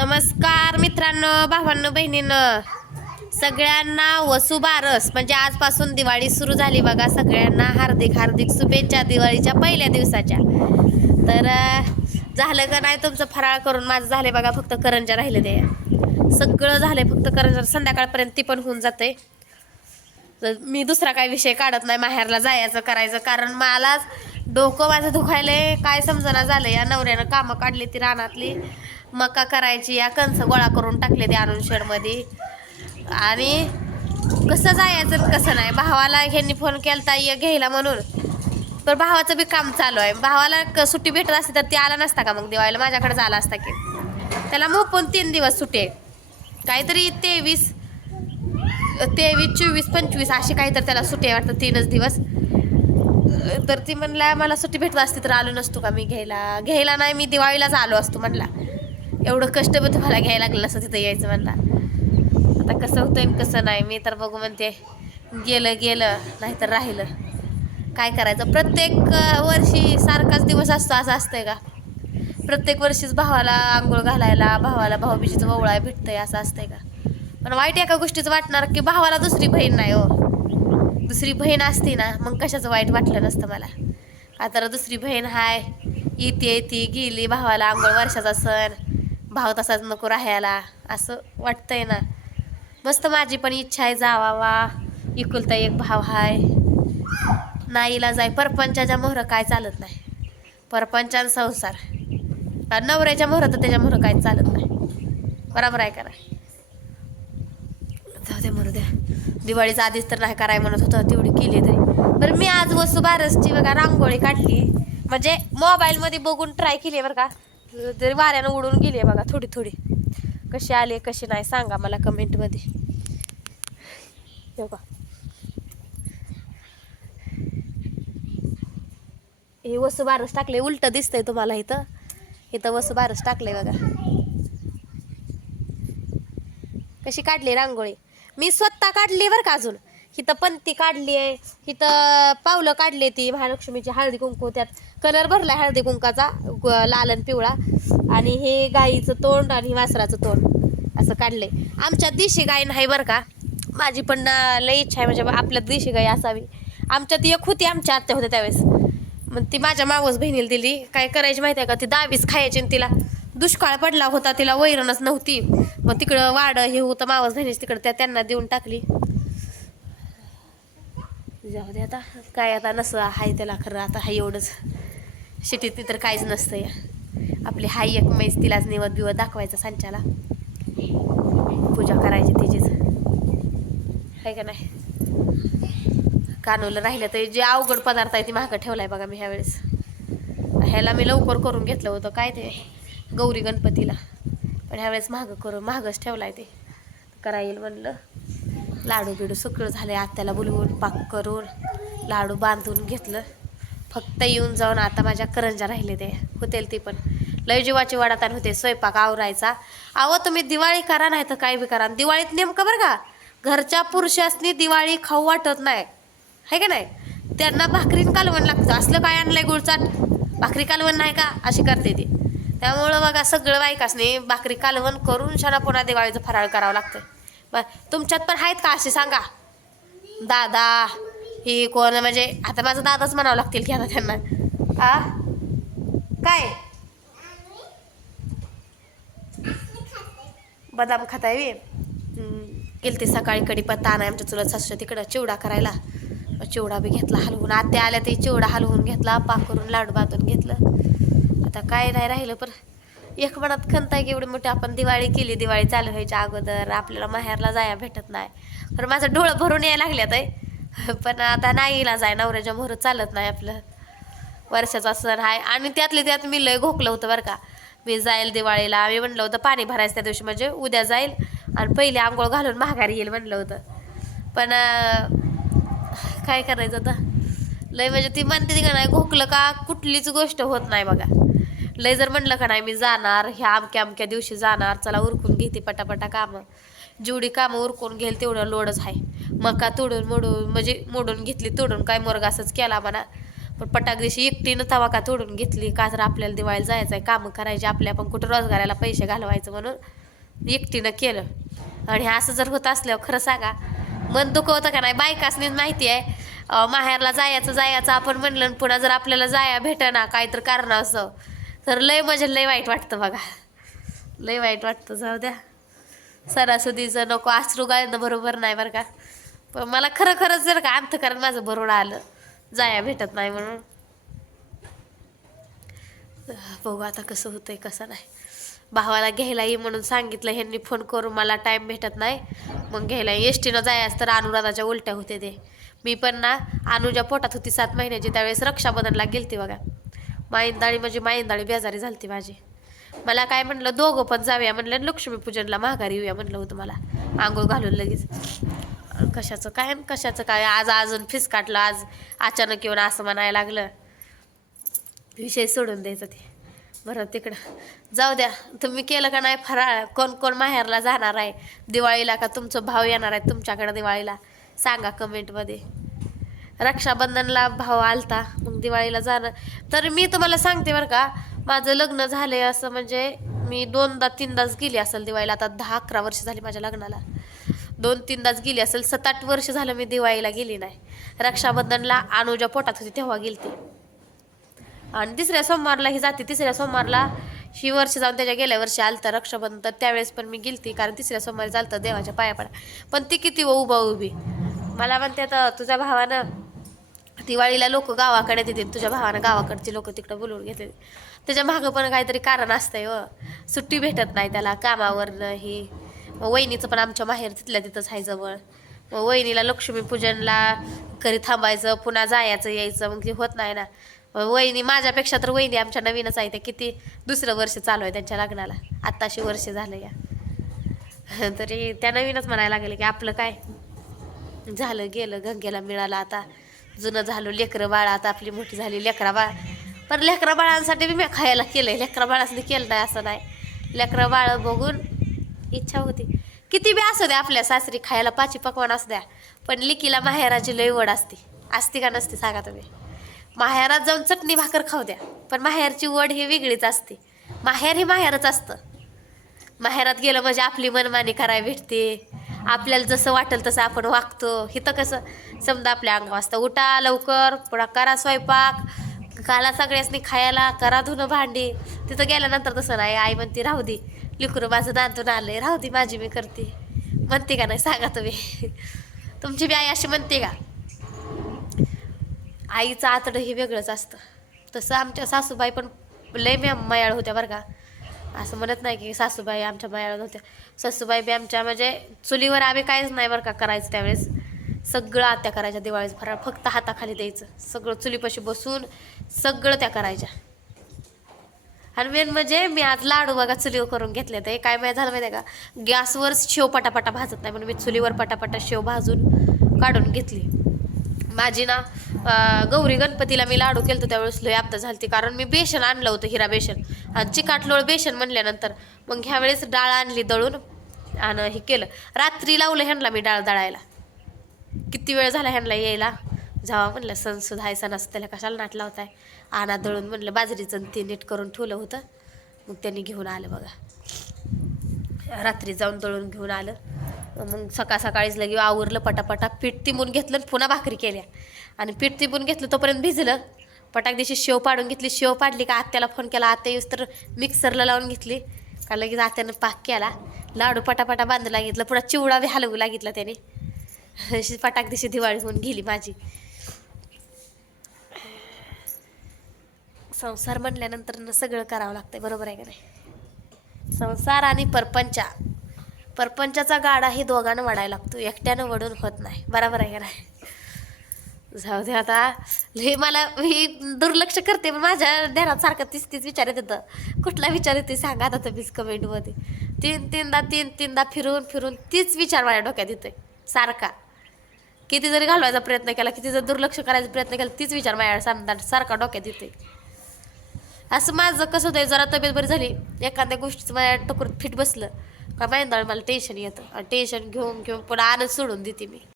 नमस्कार मित्रांनो भावांनो बहिणीनं. सगळ्यांना वसुबारस. म्हणजे आजपासून दिवाळी सुरू झाली बघा सगळ्यांना. हार्दिक हार्दिक शुभेच्छा दिवाळीच्या पहिल्या दिवसाच्या. तर झालं का नाही तुमचं फराळ करून माझं झाले बघा फक्त करंजा राहिले ते. सगळं झालंय फक्त करंजा. संध्याकाळपर्यंत ती पण होऊन जाते. तर मी दुसरा काही विषय काढत नाही माहेरला जायचं करायचं. कारण मलाच डोकं माझं दुखायलंय. काय समजना झालं या नवऱ्यानं कामं काढली ती रानातली. मका करायची या कंस गोळा करून टाकले ते आणून शेडमध्ये आणि कसं जायचं कसं नाही. भावाला ह्यांनी फोन केला ये घ्यायला म्हणून. तर भावाचं बी काम चालू आहे. भावाला क- सुट्टी भेटत असते तर ते आला नसता का मग दिवाळीला? माझ्याकडे झाला असता की. त्याला मोपून तीन दिवस सुट्टी. आहे काहीतरी तेवीस तेवीस चोवीस पंचवीस अशी काहीतरी त्याला सुट्टी आहे वाटतं तीनच दिवस. तर ती म्हणला मला सुट्टी भेटत असते तर आलो नसतो का मी घ्यायला? घ्यायला नाही मी दिवाळीलाच आलो असतो म्हणला. एवढं कष्ट बी तुम्हाला घ्यायला लागलं असं तिथं यायचं म्हणला आता कसं होतं आणि कसं नाही मी तर बघू म्हणते गेलं गेलं नाहीतर राहिलं. काय करायचं? प्रत्येक वर्षी सारखाच दिवस असतो असं असतंय का? प्रत्येक वर्षीच भावाला आंघोळ घालायला भावाला भाऊबीजीचं ओवळाय भेटतंय असं असतंय का? पण वाईट एका गोष्टीचं वाटणार की भावाला दुसरी बहीण नाही हो. दुसरी बहीण असती ना मग कशाचं वाईट वाटलं नसतं मला. का तर दुसरी बहीण हाय येते येते गेली भावाला आंघोळ वर्षाचा सण. भाव तसाच नको राहायला असं वाटतंय ना. मस्त माझी पण इच्छा आहे जावावा. इकुलता एक भाव आहे नाईला जाय परपंचाच्या मोहरं काय चालत नाही. परपंचान संसार. आणि नवऱ्याच्या मोहरं तर त्याच्या मोहरं काय चालत नाही. बरोबर आहे करा जाऊ दे म्हणू द्या दिवाळीचा आधीच तर नाही कराय म्हणत होतं तेवढी केली तरी. बरं मी आज वस्तू बारसची बघा रांगोळी काढली. म्हणजे मोबाईलमध्ये बघून ट्राय केली बरं का. जरी वाऱ्यानं उडून गेली आहे बघा थोडी थोडी. कशी आली कशी नाही सांगा मला कमेंटमध्ये हे बघा. हे वसू बारस टाकले उलट दिसतंय तुम्हाला इथं. इथं वसू बारस टाकले बघा. कशी काढली रांगोळी? मी स्वतः काढली बरं का अजून. इथं पंती काढली आहे इथं पावलं काढली ती महालक्ष्मीची हळदी कुंकू त्यात. कलर भरला हळदी कुंकाचा लाल आणि पिवळा. आणि हे गाईचं तोंड आणि वासराचं तोंड असं काढलंय. आमच्यात देशी गाय नाही बरं का. माझी पण ना लई इच्छा आहे. म्हणजे आपल्यात देशी गाय असावी. आमच्यात एक होती आमच्या आत्या होत्या त्यावेळेस. मग ती माझ्या मावस बहिणीला दिली. काय करायची माहिती आहे का? ती दहावीस खायची आणि तिला दुष्काळ पडला होता. तिला वैरणच नव्हती. मग तिकडं वाड हे होतं मावस बहिणीच तिकडं. त्या त्यांना देऊन टाकली. जाऊ दे आता. काय आता नसं हाय त्याला खरं. आता हाय एवढंच. शिटीत तर काहीच नसतं या आपली हाय एक मैस तिलाच निवत बिवत दाखवायचा सांच्याला पूजा करायची तिचीच. आहे का नाही? कानवलं राहिलं तर जे अवघड पदार्थ आहे ती मागं ठेवलाय बघा मी ह्यावेळेस. ह्याला मी लवकर करून घेतलं होतं. काय ते? गौरी गणपतीला. पण ह्यावेळेस महाग करून महागच ठेवलाय ते. करा येईल म्हणलं. लाडू बिडू सगळं झाले आत्याला बोलवून पाक करून लाडू बांधून घेतलं. फक्त येऊन जाऊन आता माझ्या करंजा राहिले ते. होतील ती पण. लय जीवाची वाडातान होते. स्वयंपाक आवरायचा. अहो तुम्ही दिवाळी करा नाही तर काय बी करा. दिवाळीत नेमकं बरं का घरच्या पुरुषासनी दिवाळी खाऊ वाटत नाही. आहे का नाही? त्यांना भाकरीन कालवण लागतं. असलं काय आणलंय गुळचाट? भाकरी कालवण नाही का? अशी करते ती. त्यामुळं बघा सगळं बायकासनी भाकरी कालवण करून शाना पुन्हा दिवाळीचं फराळ करावं लागतं बर तुमच्यात पण आहेत का असे सांगा? दादा. ही कोण म्हणजे आता माझा दादाच म्हणावं लागतील की आता त्यांना. आ काय? बदाम खाताय वे गेलते सकाळी कडीपत्ता आणाय आमच्या चुलत सासूच्या तिकडं चिवडा करायला. चिवडा बी घेतला हलवून. आत्या आल्या ते चिवडा हलवून घेतला पाक करून लाडू बांधून घेतलं. आता काय नाही राहिलं पण एक मनात खंत आहे की एवढी मोठी आपण दिवाळी केली दिवाळी चालू व्हायच्या अगोदर. आपल्याला माहेरला जाया भेटत नाही. तर माझं डोळं भरून यायला लागल्यात आहे पण आता नाही इलाज आहे नवऱ्याच्या मोहर चालत नाही आपलं. वर्षाचा सण आहे आणि त्यातले त्यात मी लय घोकलं होतं बरं का. मी जाईल दिवाळीला. आम्ही म्हणलं होतं पाणी भरायचं त्या दिवशी म्हणजे उद्या जाईल. आणि पहिले आंघोळ घालून महागारी येईल म्हणलं होतं. पण काय करायचं आता? लय म्हणजे ती म्हणते ती का नाही घोकलं का कुठलीच गोष्ट होत नाही बघा. लय जर म्हणलं का नाही मी जाणार ह्या अमक्या अमक्या दिवशी जाणार. चला उरकून घेते पटापटा कामं. जेवढी कामं उरकून घेईल तेवढं लोडच आहे. मका तोडून मोडून म्हणजे मोडून घेतली तोडून काय मोरग असंच केला म्हणा. पण पटाक दिवशी एकटीनं तवा का तोडून घेतली का तर आपल्याला दिवाळीला जायचं आहे कामं करायची आपल्या पण कुठं रोजगाराला पैसे घालवायचं म्हणून एकटीनं केलं. आणि असं जर होत असल्यावर खरं सांगा मन दुखवतं का नाही? बायकासनीच माहिती आहे माहेरला जायचं जायचं आपण म्हणलं पुन्हा जर आपल्याला जाया भेटना काय तर कारण असं तर लय म्हणजे लय वाईट वाटतं बघा. लय वाईट वाटतं जाऊ द्या. सणासुदीचं नको अश्रू गाळणं बरोबर नाही बरं का. पण मला खरं खरंच जर का अंतकरण माझं बरोबर आलं जाया भेटत नाही म्हणून. बघू आता कसं होतंय कसं नाही. भावाला घ्यायला ये म्हणून सांगितलं ह्यांनी फोन करून मला टाईम भेटत नाही. मग घ्यायला एस टीनं जायचं तर अनुराधाच्या उलट्या होते ते. मी पण ना अनुजा पोटात होती सात महिन्याची त्यावेळेस रक्षाबंधनला गेलती बघा. माईंदाळी म्हणजे माईंदाळी बेजारी झालती माझी. मला काय म्हणलं दोघं पण जाऊया म्हणलं लक्ष्मीपूजनला माघारी येऊया म्हणलं होतं मला. आंघोळ घालून लगेच. कशाचं काय कशाचं काय? आज अजून फिस काटलं आज अचानक येऊन असं म्हणायला लागलं. विषय सोडून द्यायचा ते. बरं तिकडं. जाऊ द्या. तुम्ही केलं का नाही फराळ? कोण कोण माहेरला जाणार आहे? दिवाळीला का तुमचं भाव येणार आहे तुमच्याकडं दिवाळीला? सांगा कमेंटमध्ये. रक्षाबंधनला भाव आलता मग दिवाळीला जाणं. तर मी तुम्हाला सांगते बरं का माझं लग्न झालंय असं म्हणजे मी दोनदा तीनदाच गेली असेल दिवाळीला. आता दहा अकरा वर्ष झाली माझ्या लग्नाला. दोन तीनदाच गेली असेल. सात आठ वर्ष झालं मी दिवाळीला गेली नाही. रक्षाबंधनला अनुजा पोटात होती तेव्हा गेलती. आणि तिसऱ्या सोमवारला ही जाते. तिसऱ्या सोमवारला ही वर्ष जाऊन त्याच्या गेल्या वर्षी आलतं रक्षाबंधन. तर त्यावेळेस पण मी गेलती. कारण तिसऱ्या सोमवारी चालतं देवाच्या पाया पडा पण ती किती व उभा उभी. मला म्हणते तर तुझ्या भावानं दिवाळीला लोक गावाकडे येते तुझ्या भावानं गावाकडची लोक तिकडं बोलवून घेते त्याच्या मागं पण काहीतरी कारण असतंय व सुट्टी भेटत नाही त्याला कामावरनं ही. मग वहिनीचं पण आमच्या माहेर तिथल्या तिथंच आहे जवळ. मग वहिनीला लक्ष्मीपूजनला घरी थांबायचं पुन्हा जायचं यायचं मग ते होत नाही ना. मग वहिनी माझ्यापेक्षा तर वहिनी आमच्या नवीनच आहे त्या किती दुसरं वर्ष चालू आहे त्यांच्या लग्नाला. आत्ताशी वर्ष झालं या. तरी त्या नवीनच म्हणायला लागले की आपलं काय? झालं गेलं गंगेला मिळालं आता. जुनं झालं लेकरं बाळ आता आपली मोठी झाली लेकरा बाळ. पण लेकरा बाळांसाठी बी मी खायला केलंय. लेकरा बाळासाठी केलं नाही असं नाही. लेकरा बाळ बघून इच्छा होती. किती बी असू द्या आपल्या सासरी खायला पाची पकवान असू द्या पण लिकीला माहेराची लई ओढ असते. असते का नसते सांगा तुम्ही? माहेरात जाऊन चटणी भाकर खाऊ द्या पण माहेरची ओढ ही वेगळीच असते. माहेर ही माहेरच असतं. माहेरात गेलं म्हणजे आपली मनमानी करायला भेटते. आपल्याला जसं वाटेल तसं आपण वागतो. इथं कसं समजा आपल्या अंगावर असतं उठा लवकर पुढा करा स्वयंपाक. काला सगळ्यासनी खायला करा धुणं भांडी. तिथं गेल्यानंतर तसं नाही आई म्हणते राहू दे. लिकरू माझं दांतून आलंय. राहू दे माझी मी करते. म्हणते का नाही सांगा तुम्ही. तुमची बी आई अशी म्हणते का? आईचं आतडं हे वेगळंच असतं. तसं आमच्या सासूबाई पण लय मी मयाळ होत्या बरं का. असं म्हणत नाही की सासूबाई आमच्या मयाळ होत्या. सासूबाई बी आमच्या म्हणजे चुलीवर आम्ही काहीच नाही बरं का करायचं त्यावेळेस. सगळं आत्या करायच्या दिवाळीचं फराळ फक्त हाताखाली द्यायचं. सगळं चुलीपाशी बसून सगळं त्या करायच्या. आणि मेन म्हणजे मी आज लाडू बघा चुलीवर करून घेतले ते काय माहिती झालं माहिती आहे का? गॅसवर शेव पटापटा भाजत नाही म्हणून मी चुलीवर पटापटा शेव भाजून काढून घेतली. माझी ना गौरी गणपतीला मी लाडू केलं त्यावेळेस लय आपदा झालती. कारण मी बेसन आणलं होतं हिरा बेसन. आणि चिकाटलोळ बेसन म्हणल्यानंतर मग ह्यावेळेस डाळ आणली दळून आणि हे केलं. रात्री लावलं ह्यांना मी डाळ दळायला. किती वेळ झाला ह्यांना यायला? जावा म्हणलं सण सुद्धा आहे सण असं त्याला कशाला नाट लावताय? आणा दळून म्हणलं बाजरीचं ते नीट करून ठेवलं होतं. मग त्यांनी घेऊन आलं बघा. रात्री जाऊन दळून घेऊन आलं. मग सकाळ सकाळीच लगे आवरलं पटापटा पीठ तिंबून घेतलं आणि पुन्हा भाकरी केल्या. आणि पीठ तिंबून घेतलं तोपर्यंत भिजलं. पटाक दिवशी शेव पाडून घेतली. शेव पाडली का आत्याला फोन केला. आत्या येऊस तर मिक्सरला लावून घेतली. का लगेच आत्यानं पाक केला. लाडू पटापटा बांधू लागितलं. पुन्हा चिवडा बी हलवू लागितला त्याने. अशी फटाक दिशी दिवाळी होऊन गेली माझी. संसार म्हटल्यानंतर सगळं करावं लागतंय बरोबर आहे का नाही? संसार आणि परपंचा. परपंचाचा गाडा हे दोघांना वडायला लागतो एकट्यानं वडून होत नाही बरोबर आहे का नाही? जाऊ दे आता. हे मला हे दुर्लक्ष करते पण माझ्या ध्यानात सारखं तीच तीच विचारत येतं. कुठला विचार येते सांगा आता तुम्हीच कमेंटमध्ये तीन तीनदा तीन तीनदा फिरून फिरून तीच विचार माझ्या डोक्यात येतोय सारखा. किती जरी घालवायचा प्रयत्न केला किती जर दुर्लक्ष करायचा प्रयत्न केला तीच विचार माझ्या सारखा डोक्यात येते असं माझं कसं होतं जरा तब्येत बरी झाली एखाद्या गोष्टीचं माझ्या टोकर फिट बसलं का माहिती मला टेन्शन येतं. आणि टेन्शन घेऊन घेऊन पुन्हा आनंद सोडून देते मी.